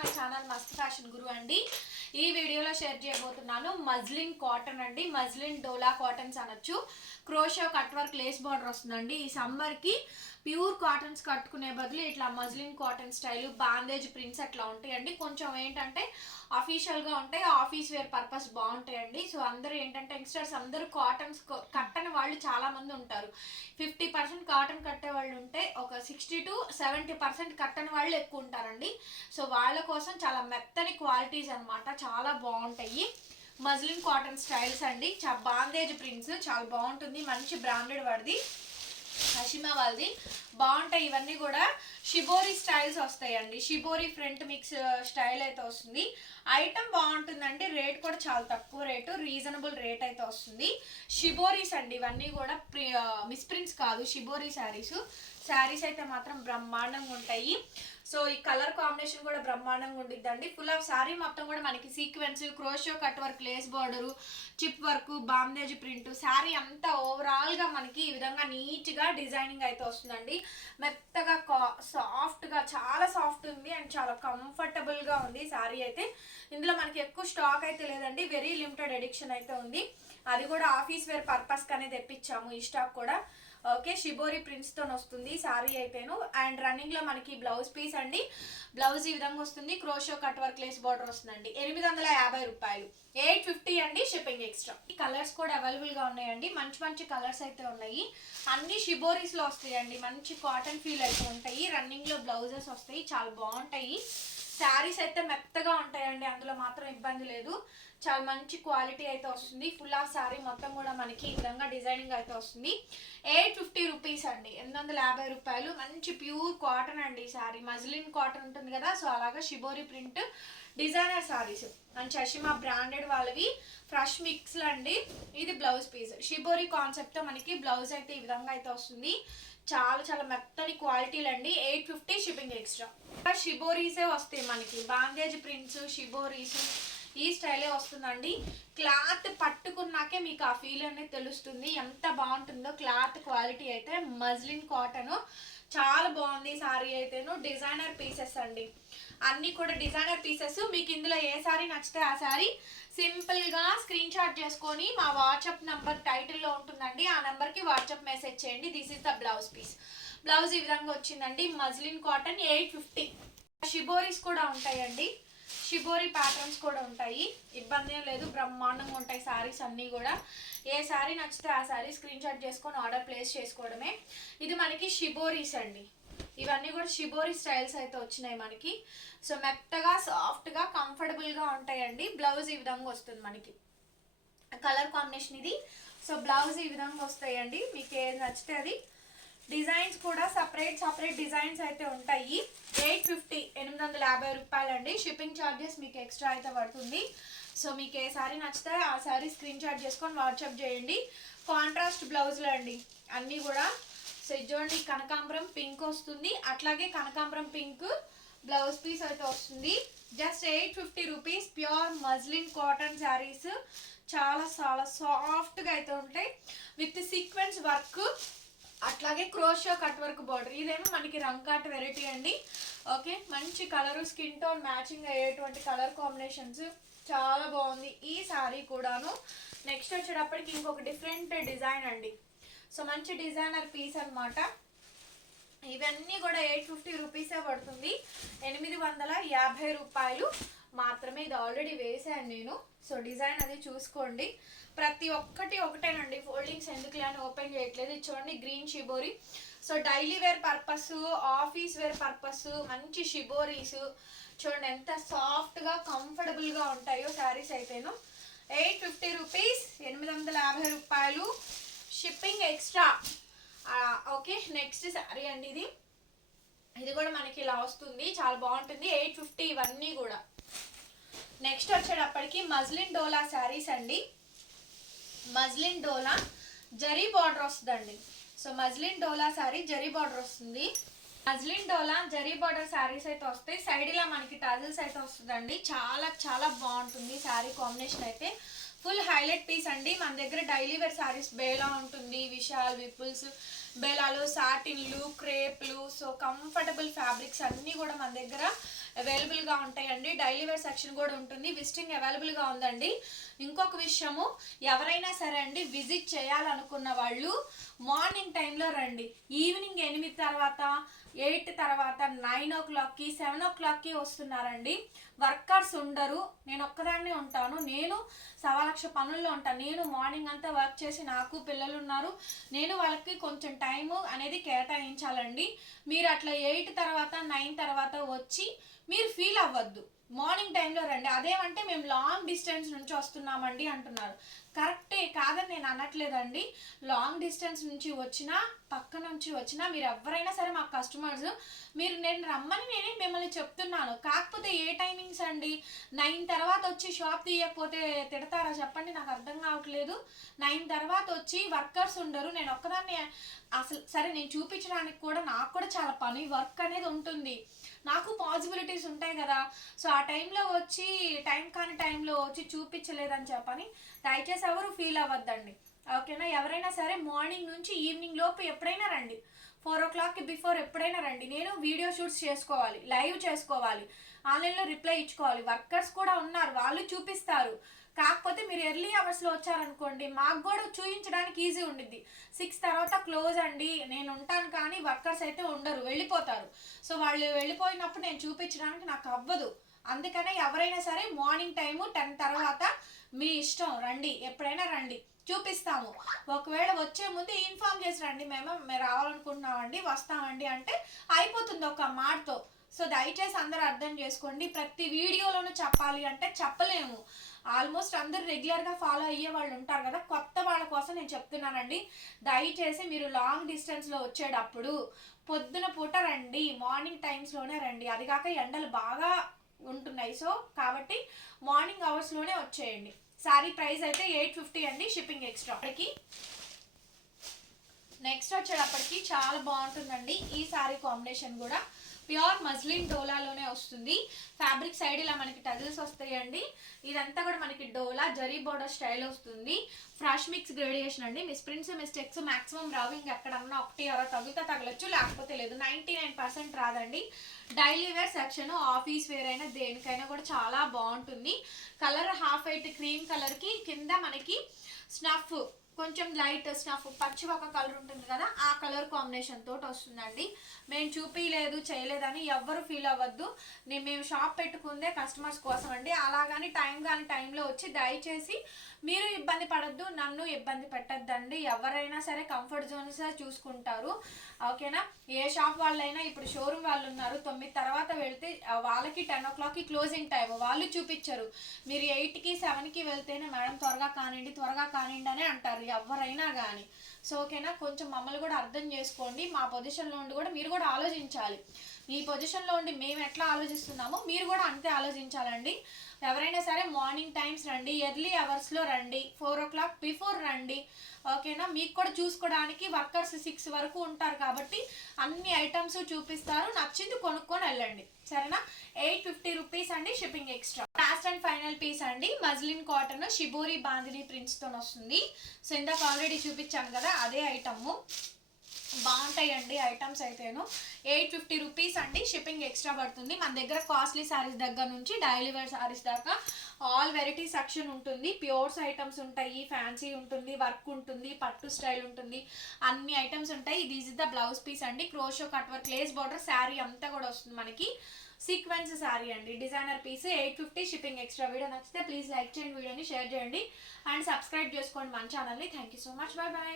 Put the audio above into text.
My channel మస్త్ fashion గురు అండి. ఈ వీడియోలో షేర్ చేయబోతున్నాను మజ్లిన్ కాటన్ అండి. మజ్లిన్ డోలా కాటన్స్ అనొచ్చు. Crochet cut work lace border వస్తుందండి. ఈ సమ్మర్ కి ప్యూర్ కాటన్స్ కట్టుకునే బదులు ఇట్లా muslin cotton style bandhej prints అట్లా ఉంటాయండి. కొంచెం ఏంటంటే అఫీషియల్గా ఉంటాయి, ఆఫీస్ వేర్ పర్పస్ బాగుంటాయండి. సో అందరూ ఏంటంటే యంగ్స్టర్స్ అందరూ కాటన్స్ కట్టని వాళ్ళు చాలా మంది ఉంటారు. 50% కాటన్ కట్టే వాళ్ళు ఉంటే ఒక 60 to 70% కట్టని వాళ్ళు ఎక్కువ ఉంటారండి. సో వాళ్ళ కోసం చాలా మెత్తని క్వాలిటీస్ అనమాట, చాలా బాగుంటాయి. మజ్లిన్ కాటన్ స్టైల్స్ అండి, బాందేజ్ ప్రింట్స్ చాలా బాగుంటుంది. మంచి బ్రాండెడ్ వాడిది, హషిమా వాళ్ళది బాగుంటాయి. ఇవన్నీ కూడా షిబోరి స్టైల్స్ వస్తాయండి. షిబోరి ఫ్రంట్ మిక్స్ స్టైల్ అయితే వస్తుంది. ఐటమ్ బాగుంటుందండి. రేట్ కూడా చాలా తక్కువ రేటు, రీజనబుల్ రేట్ అయితే వస్తుంది. షిబోరీస్ అండి, ఇవన్నీ కూడా మిస్ప్రింట్స్ కాదు, షిబోరి శారీస్ అయితే మాత్రం బ్రహ్మాండంగా ఉంటాయి. సో ఈ కలర్ కాంబినేషన్ కూడా బ్రహ్మాండంగా ఉండిద్దండి. ఫుల్ ఆఫ్ శారీ మొత్తం కూడా మనకి sequence, crochet cut work, lace border, chip work, bandhej print, sari అంతా ఓవరాల్గా మనకి ఈ విధంగా నీట్గా డిజైనింగ్ అయితే వస్తుందండి. మెత్తగా సాఫ్ట్గా, చాలా సాఫ్ట్ ఉంది అండ్ చాలా కంఫర్టబుల్గా ఉంది శారీ అయితే. ఇందులో మనకి ఎక్కువ స్టాక్ అయితే లేదండి, వెరీ లిమిటెడ్ ఎడిక్షన్ అయితే ఉంది. అది కూడా ఆఫీస్ వేర్ పర్పస్గానే తెప్పించాము ఈ స్టాక్ కూడా. ఓకే, షిబోరి ప్రింట్స్తో వస్తుంది శారీ అయితేను. అండ్ రన్నింగ్లో మనకి బ్లౌజ్ పీస్ అండి. బ్లౌజ్ ఈ విధంగా వస్తుంది. Crochet cut work lace border వస్తుందండి. 850 రూపాయలు, 850 అండి షిప్పింగ్ ఎక్స్ట్రా. ఈ కలర్స్ కూడా అవైలబుల్గా ఉన్నాయండి. మంచి మంచి కలర్స్ అయితే ఉన్నాయి. అన్ని షిబోరీస్లో వస్తాయండి. మంచి కాటన్ ఫీల్ అయితే ఉంటాయి. రన్నింగ్లో బ్లౌజెస్ వస్తాయి, చాలా బాగుంటాయి. శారీస్ అయితే మెత్తగా ఉంటాయండి, అందులో మాత్రం ఇబ్బంది లేదు. చాలా మంచి క్వాలిటీ అయితే వస్తుంది. ఫుల్ ఆఫ్ శారీ మొత్తం కూడా మనకి ఈ విధంగా డిజైనింగ్ అయితే వస్తుంది. 850 రూపీస్ అండి, 850 రూపాయలు. మంచి ప్యూర్ కాటన్ అండి శారీ. మజ్లిన్ కాటన్ ఉంటుంది కదా, సో అలాగా షిబోరి ప్రింట్ డిజైనర్ శారీస్ మంచి హషిమా బ్రాండెడ్ వాళ్ళవి ఫ్రెష్ మిక్స్లు అండి. ఇది బ్లౌజ్ పీస్, షిబోరి కాన్సెప్ట్తో మనకి బ్లౌజ్ అయితే ఈ విధంగా అయితే వస్తుంది. చాలా చాలా మెత్తని క్వాలిటీలు అండి. 850 షిప్పింగ్ ఎక్స్ట్రా. షిబోరీసే వస్తాయి మనకి, బాందేజ్ ప్రింట్స్, షిబోరీస్ ఈ స్టైలే వస్తుందండి. క్లాత్ పట్టుకున్నాకే మీకు ఆ ఫీల్ అనేది తెలుస్తుంది ఎంత బాగుంటుందో. క్లాత్ క్వాలిటీ అయితే మజ్లిన్ కాటన్ చాలా బాగుంది. శారీ అయితేను డిజైనర్ పీసెస్ అండి, అన్నీ కూడా డిజైనర్ పీసెస్. మీకు ఇందులో ఏ శారీ నచ్చితే ఆ శారీ సింపుల్గా స్క్రీన్ షాట్ చేసుకొని మా వాట్సాప్ నెంబర్ టైటిల్లో ఉంటుందండి, ఆ నెంబర్కి వాట్సాప్ మెసేజ్ చేయండి. This is the blouse piece. Blouse ఈ విధంగా వచ్చిందండి. Muslin cotton 850. షిబోరీస్ కూడా ఉంటాయండి, షిబోరి ప్యాటర్న్స్ కూడా ఉంటాయి, ఇబ్బంది ఏం లేదు. బ్రహ్మాండంగా ఉంటాయి శారీస్ అన్నీ కూడా. ఏ శారీ నచ్చితే ఆ శారీ స్క్రీన్ షాట్ చేసుకొని ఆర్డర్ ప్లేస్ చేసుకోవడమే. ఇది మనకి షిబోరీస్ అండి. ఇవన్నీ కూడా షిబోరి స్టైల్స్ అయితే వచ్చినాయి మనకి. సో మెత్తగా, సాఫ్ట్గా, కంఫర్టబుల్గా ఉంటాయండి. బ్లౌజ్ ఈ విధంగా వస్తుంది మనకి, కలర్ కాంబినేషన్ ఇది. సో బ్లౌజ్ ఈ విధంగా వస్తాయండి. మీకు ఏది నచ్చితే అది. డిజైన్స్ కూడా సపరేట్ డిజైన్స్ అయితే ఉంటాయి. 850, 850 రూపాయలండి. షిప్పింగ్ ఛార్జెస్ మీకు ఎక్స్ట్రా అయితే పడుతుంది. సో మీకు ఏ శారీ నచ్చితే ఆ శారీ స్క్రీన్ షాట్ చేసుకొని వాట్సాప్ చేయండి. కాంట్రాస్ట్ బ్లౌజులు అండి అన్నీ కూడా. సో చూడండి, కనకాంబరం పింక్ వస్తుంది, అట్లాగే కనకాంబరం పింక్ బ్లౌజ్ పీస్ అయితే వస్తుంది. Just 850 rupees. Pure muslin cotton saris చాలా చాలా సాఫ్ట్గా అయితే ఉంటాయి, విత్ సీక్వెన్స్ వర్క్, అట్లాగే క్రోషో కట్ వర్క్ బార్డర్. ఇదేమో మనకి రంకాట్ వెరైటీ అండి. ఓకే, మంచి కలరు, స్కిన్ టోన్ మ్యాచింగ్ అయ్యేటువంటి కలర్ కాంబినేషన్స్, చాలా బాగుంది ఈ శారీ కూడాను. నెక్స్ట్ వచ్చేటప్పటికి ఇంకొక డిఫరెంట్ డిజైన్ అండి. సో మంచి డిజైనర్ పీస్ అనమాట. ఇవన్నీ కూడా 850 రూపీసే పడుతుంది, 850 రూపాయలు మాత్రమే. ఇది ఆల్రెడీ వేసాను నేను, సో డిజైన్ అది చూసుకోండి. ప్రతి ఒక్కటి ఒకటేనండి, ఫోల్డింగ్స్ ఎందుకు అని ఓపెన్ చేయట్లేదు. ఇది చూడండి, green shibori. So daily wear purpose, office wear purpose మంచి షిబోరీస్ చూడండి ఎంత సాఫ్ట్గా, కంఫర్టబుల్గా ఉంటాయో శారీస్ అయితేను. 850 రూపీస్, 850 రూపాయలు shipping extra. Okay, next sari అండి. ఇది కూడా మనకి ఇలా వస్తుంది, చాలా బాగుంటుంది. 850 ఇవన్నీ కూడా. నెక్స్ట్ వచ్చేటప్పటికి మజ్లిన్ డోలా శారీస్ అండి. మజ్లిన్ డోలా జరీ బార్డర్ వస్తుందండి. సో మజ్లిన్ డోలా శారీ జరీ బార్డర్ వస్తుంది. మజ్లిన్ డోలా జరీ బార్డర్ శారీస్ అయితే వస్తాయి. సైడ్ ఇలా మనకి టజల్స్ అయితే వస్తుందండి. చాలా చాలా బాగుంటుంది శారీ కాంబినేషన్ అయితే. ఫుల్ హైలైట్ పీస్ అండి. మన దగ్గర డైలీ వేర్ శారీస్ బేలా ఉంటుంది, విశాల్, విపుల్స్ బేలాలు, సాటిన్లు, క్రేప్లు, సో కంఫర్టబుల్ ఫ్యాబ్రిక్స్ అన్నీ కూడా మన దగ్గర అవైలబుల్గా ఉంటాయండి. డైలీ వేర్ సెక్షన్ కూడా ఉంటుంది. విజిటింగ్ అవైలబుల్గా ఉందండి. ఇంకొక విషయము, ఎవరైనా సరే అండి విజిట్ చేయాలనుకున్న వాళ్ళు మార్నింగ్ టైంలో రండి. ఈవినింగ్ 8 తర్వాత 8 తర్వాత 9 o'clock 7 o'clock వస్తున్నారండి. వర్కర్స్ ఉండరు, నేను ఒక్కదాన్నే ఉంటాను. నేను 1,00,000 పనుల్లో ఉంటాను. నేను మార్నింగ్ అంతా వర్క్ చేసి, నాకు పిల్లలు ఉన్నారు, నేను వాళ్ళకి కొంచెం టైము అనేది కేటాయించాలండి. మీరు అట్లా 8 తర్వాత 9 తర్వాత వచ్చి మీరు ఫీల్ అవ్వద్దు. మార్నింగ్ టైంలో రండి. అదేమంటే మేము లాంగ్ డిస్టెన్స్ నుంచి వస్తున్నామండి అంటున్నారు. కరెక్టే, కాదని నేను అనట్లేదండి. లాంగ్ డిస్టెన్స్ నుంచి వచ్చినా, పక్క నుంచి వచ్చినా, మీరు ఎవరైనా సరే మా కస్టమర్స్, మీరు నేను రమ్మని నేనే మిమ్మల్ని చెప్తున్నాను. కాకపోతే ఏ టైమింగ్స్ అండి? 9 తర్వాత వచ్చి షాప్ తీయకపోతే తిడతారా చెప్పండి? నాకు అర్థం కావట్లేదు. 9 తర్వాత వచ్చి వర్కర్స్ ఉండరు, నేను ఒక్కదాన్ని. అసలు సరే, నేను చూపించడానికి కూడా నాకు కూడా చాలా పని వర్క్ అనేది ఉంటుంది, నాకు పాసిబిలిటీస్ ఉంటాయి కదా. సో ఆ టైంలో వచ్చి టైం కాని టైంలో వచ్చి చూపించలేదని చెప్పని దయచేసి ఎవరు ఫీల్ అవ్వద్దండి, ఓకేనా? ఎవరైనా సరే మార్నింగ్ నుంచి ఈవినింగ్ లోపు ఎప్పుడైనా రండి. 4 o'clock బిఫోర్ ఎప్పుడైనా రండి. నేను వీడియో షూట్స్ చేసుకోవాలి, లైవ్ చేసుకోవాలి, ఆన్లైన్లో రిప్లై ఇచ్చుకోవాలి. వర్కర్స్ కూడా ఉన్నారు, వాళ్ళు చూపిస్తారు. కాకపోతే మీరు ఎర్లీ అవర్స్లో వచ్చారనుకోండి, మాకు కూడా చూపించడానికి ఈజీ ఉండిద్ది. 6 తర్వాత క్లోజ్ అండి, నేను ఉంటాను కానీ వర్కర్స్ అయితే ఉండరు, వెళ్ళిపోతారు. సో వాళ్ళు వెళ్ళిపోయినప్పుడు నేను చూపించడానికి నాకు అవ్వదు. అందుకనే ఎవరైనా సరే మార్నింగ్ టైము 10 తర్వాత మీ ఇష్టం, రండి, ఎప్పుడైనా రండి, చూపిస్తాము. ఒకవేళ వచ్చే ముందు ఇన్ఫార్మ్ చేసి రండి, మేము రావాలనుకుంటున్నామండి, వస్తామండి అంటే అయిపోతుంది ఒక మాటతో. సో దయచేసి అందరూ అర్థం చేసుకోండి. ప్రతి వీడియోలోనూ చెప్పాలి అంటే చెప్పలేము. ఆల్మోస్ట్ అందరు రెగ్యులర్గా ఫాలో అయ్యే వాళ్ళు ఉంటారు కదా, కొత్త వాళ్ళ కోసం నేను చెప్తున్నానండి. దయచేసి మీరు లాంగ్ డిస్టెన్స్లో వచ్చేటప్పుడు పొద్దున పూట రండి, మార్నింగ్ టైమ్స్లోనే రండి. అది కాక ఎండలు బాగా ఉంటున్నాయి, సో కాబట్టి మార్నింగ్ అవర్స్లోనే వచ్చేయండి. శారీ ప్రైస్ అయితే 850 అండి, షిప్పింగ్ ఎక్స్ట్రా. నెక్స్ట్ వచ్చేటప్పటికి చాలా బాగుంటుందండి ఈ శారీ కాంబినేషన్ కూడా. ప్యూర్ మజ్లిన్ డోలాలోనే వస్తుంది. ఫ్యాబ్రిక్ సైడ్ ఇలా మనకి టజిల్స్ వస్తాయండి. ఇదంతా కూడా మనకి డోలా జరీ బోర్డర్ స్టైల్ వస్తుంది. ఫ్రాష్ మిక్స్ గ్రేడియేషన్ అండి. మిస్ప్రింట్స్ మిస్టేక్స్ మాక్సిమం రావు. ఇంకెక్కడన్నా ఒకటి అలా తగలచ్చు, లేకపోతే లేదు. 99% రాదండి. Daily wear section, office wear అయినా దేనికైనా కూడా చాలా బాగుంటుంది. కలర్ హాఫ్ వైట్ క్రీమ్ కలర్కి కింద మనకి స్నఫ్, కొంచెం లైట్ స్నఫ్ పచ్చి ఒక కలర్ ఉంటుంది కదా, ఆ కలర్ కాంబినేషన్ తోటి వస్తుందండి. మేము చూపించలేదు చేయలేదని ఎవ్వరు ఫీల్ అవ్వద్దు. మేము షాప్ పెట్టుకుందే కస్టమర్స్ కోసం అండి. అలాగని టైంలో వచ్చి దయచేసి మీరు ఇబ్బంది పడద్దు, నన్ను ఇబ్బంది పెట్టద్దండి. ఎవరైనా సరే కంఫర్ట్ జోన్స్ చూసుకుంటారు, ఓకేనా? ఏ షాప్ వాళ్ళైనా, ఇప్పుడు షోరూమ్ వాళ్ళు ఉన్నారు, 9 తర్వాత వెళ్తే వాళ్ళకి 10 o'clock క్లోజింగ్ టైం, వాళ్ళు చూపించరు. మీరు 8కి 7కి వెళ్తేనే మేడం త్వరగా కానివ్వండి అని అంటారు ఎవరైనా కానీ. సో ఓకేనా, కొంచెం మమ్మల్ని కూడా అర్థం చేసుకోండి. మా పొజిషన్లో ఉండి కూడా మీరు కూడా ఆలోచించాలి. ఈ పొజిషన్లో ఉండి మేము ఎట్లా ఆలోచిస్తున్నామో మీరు కూడా అంతే ఆలోచించాలండి. ఎవరైనా సరే మార్నింగ్ టైమ్స్ రండి, ఎర్లీ అవర్స్లో రండి, 4 o'clock బిఫోర్ రండి, ఓకేనా? మీకు కూడా చూసుకోవడానికి వర్కర్స్ 6 వరకు ఉంటారు కాబట్టి అన్ని ఐటమ్స్ చూపిస్తారు, నచ్చింది కొనుక్కొని వెళ్ళండి, సరేనా? 850 రూపీస్ అండి, shipping extra. Last and final piece అండి, మజ్లిన్ కాటన్ షిబోరి బాందిని ప్రింట్స్తో వస్తుంది. సో ఇందాక ఆల్రెడీ చూపించాను కదా, అదే ఐటమ్. బాగుంటాయండి ఐటమ్స్ అయితేను. 850 రూపీస్ అండి, షిప్పింగ్ ఎక్స్ట్రా పడుతుంది. మన దగ్గర కాస్ట్లీ శారీస్ దగ్గర నుంచి డైలీ వేర్ శారీస్ దాకా ఆల్ వెరైటీ సెక్షన్ ఉంటుంది. ప్యూర్స్ ఐటమ్స్ ఉంటాయి, ఫ్యాన్సీ ఉంటుంది, వర్క్ ఉంటుంది, పట్టు స్టైల్ ఉంటుంది, అన్ని ఐటమ్స్ ఉంటాయి. This is the blouse piece అండి. Crochet cut work lace border sari అంతా కూడా వస్తుంది మనకి. సీక్వెన్స్ శారీ అండి, designer piece. 850 shipping extra. Video నచ్చితే ప్లీజ్ లైక్ చేయండి, వీడియోని షేర్ చేయండి అండ్ సబ్స్క్రైబ్ చేసుకోండి మన ఛానల్ని. Thank you so much, bye bye.